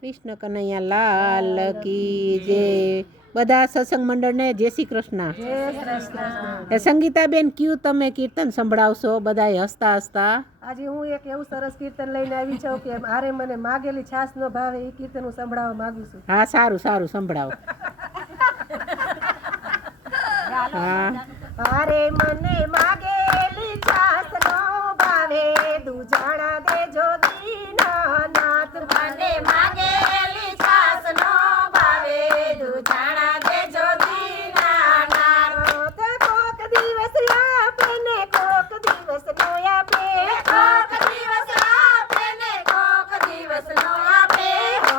કૃષ્ણ કનૈયા લાલ કી જય. બધા સત્સંગ મંડળને જય શ્રી કૃષ્ણ. સંગીતાબેન કયું તમે કીર્તન સંભળાવશો બધા હસતા હસતા? આજે હું એક એવું સરસ કીર્તન લઈને આવી છું કે મારે મને માગેલી છાસ નો ભાવે એ કીર્તન હું સંભળાવવા માંગુ છું. હા, સારું સારું સંભળાવો. હા. અરે મને માગેલી છાસ નો ભાવે દુજાણા દેજો દીનાનાથ. મને માગેલી છાસ નો ભાવે દુજાણા દેજો દીનાનાથ. કોક દિવસ આપે ને કોક દિવસ નો આપે. કોક દિવસ આપે ને કોક દિવસ નો આપે.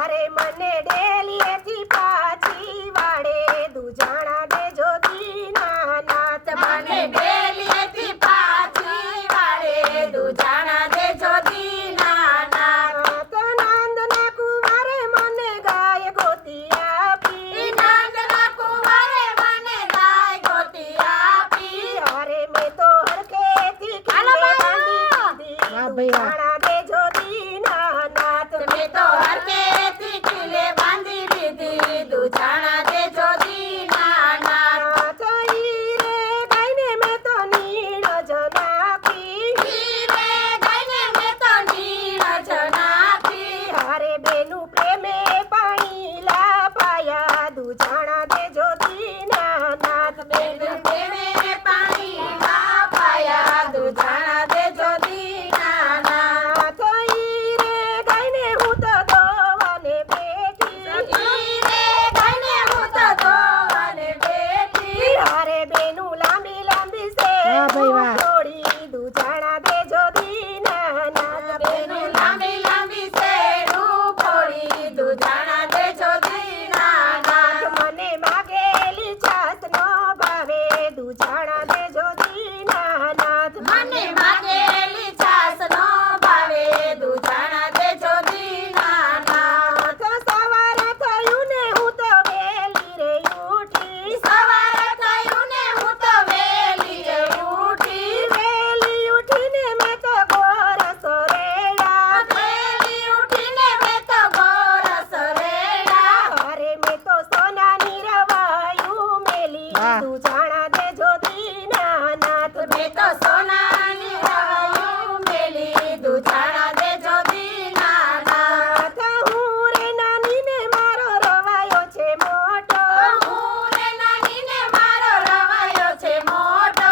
અરે મને ડેલીએથી પાછી વાળે દુજાણા દેજો દીનાનાથ. મને ડેલીએથી પાછી વાળે દુજાણા દેજો દીનાનાથ. નાંદના કુંવારે મને ગાય ગોતી આપી. નાંદના કુંવારે મને ગાય ગોતી આપી. અરે મેં તો હરખેથી ખીલે બાંધી દીધી. વાહ ભાઈ વાહ. દુજાણા દેજો દીનાનાથ. મેં તો હરખેથી ખીલે બાંધી દીધી દુજાણા દેજો દીનાનાથ. ઈ રે ગાયને મેં તો નીરજ નાખી. હીરે ગાયને મેં તો નીરજ નાખી. હારે બેનું પ્રેમે પાણી લાપાયા દુજાણા દેજો દીનાનાથ. બેન પ્રેમે પાણી વાપાયા દુજાણા દેજો દીનાનાથ. ઈ રે ગાયને હું તો દોવાને બેઠી. હીરે ગાયને હું તો ધોવાને બેઠી. હારે બેનું લાંબી લાંબી સે વાહ ભાઈ વાહ. થોડી દુજાણા દેજો દીનાનાથ. બેનું લાંબી લાંબી શેરું ફોડી દુજાણા દેજો દીનાનાથ. મને માગેલી છાસ નો ભાવે દુજાણા દેજો દીનાનાથ. મને માગેલી છાસ નો ભાવે દુજાણા દેજો દીનાનાથ. સવારે થયું ને હું તો વેલી રે ઉઠી. સવારે થયું ને હું તો વેલી રે ઉઠી. વેલી ઉઠીને મેં તો ગોરસો રેડા. વેલી ઉઠીને મેં તો ગોરસ રેડા. અરે મેં તો સોનાની રવાયું મેલી વાહ. દુજાણા દેજો દીનાનાથ. મેં તો સોનાની રવાયું મેલી દુજાણા દેજો દીનાનાથ. હું રે નાની ને મારો રવાયો છે મોટો. હું રે નાની ને મારો રવાયો છે મોટો.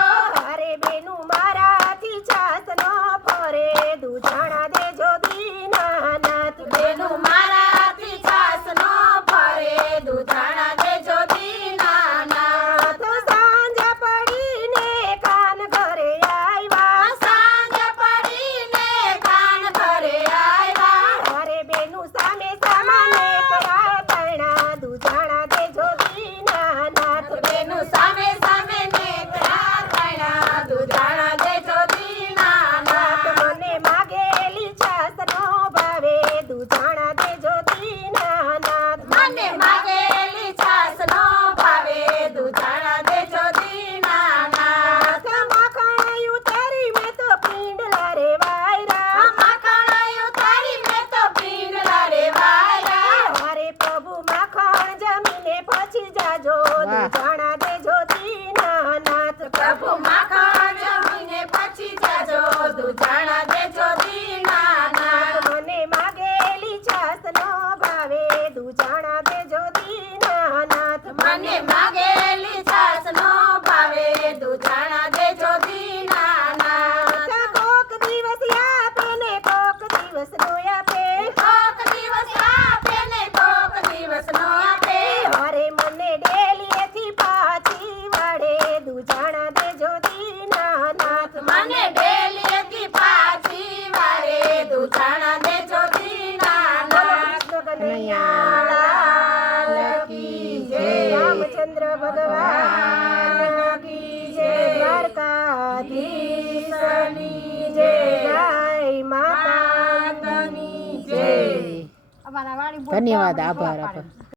અરે બેનું મારાથી છાસ નો ફરે દુજાણા દેજો દીનાનાથ. બેનું મારાથી છાસ નો ફરે દુજાણા દેજો દીનાનાથ. સાંજ પડીને કાન ઘરે આવ્યા. સાંજ પડીને કાન ઘરે આવ્યા. અરે બેનું સામે સામાને તણા દુજાણા દેજો દીનાનાથ. બેનું સામે સામે નેત્રા તણા દુજાણા દેજો દીનાનાથ. મને માગેલી છાસ નો ભાવે દુજાણા દેજો દીનાનાથ. મને માગેલી છાસ નો ભાવે દુજાણા દેજો દીનાનાથ. માખણ ઉતારી મેં તો પીંડલા રે વાયરા. માખણ ઉતારી મેં તો પીંગલા રે વાયરા. અરે પ્રભુ માખણ જમીને પછી જાજો વાહ. દુજાણા દેજો દીનાનાથ. પ્રભુ માખણ જમીને પછી જાજો દુજાણા દેજો દીનાનાથ. મને માગેલી છાસ નો ભાવે દુજાણા દેજો દીનાનાથ. મને માગેલી છાસ નો ભાવે દુજાણા દેજો દીનાનાથ. કોક દિવસ આપે ને કોક દિવસ નો આપે. કોક દિવસ આપે ને કોક દિવસ નો આપે. અરે મને ડેલીએથી પાછી વાળે દુજાણા દેજો દીનાનાથ. મને ડેલીએથી પાછી વારે દુજાણા દેજો દીનાનાથ. કનૈયા લાલ કી જય. રામચંદ્ર ભગવાન કી જય. દ્વારકાધીશની જય. ગાય માતાની જય. ધન્યવાદ, આભાર આભાર.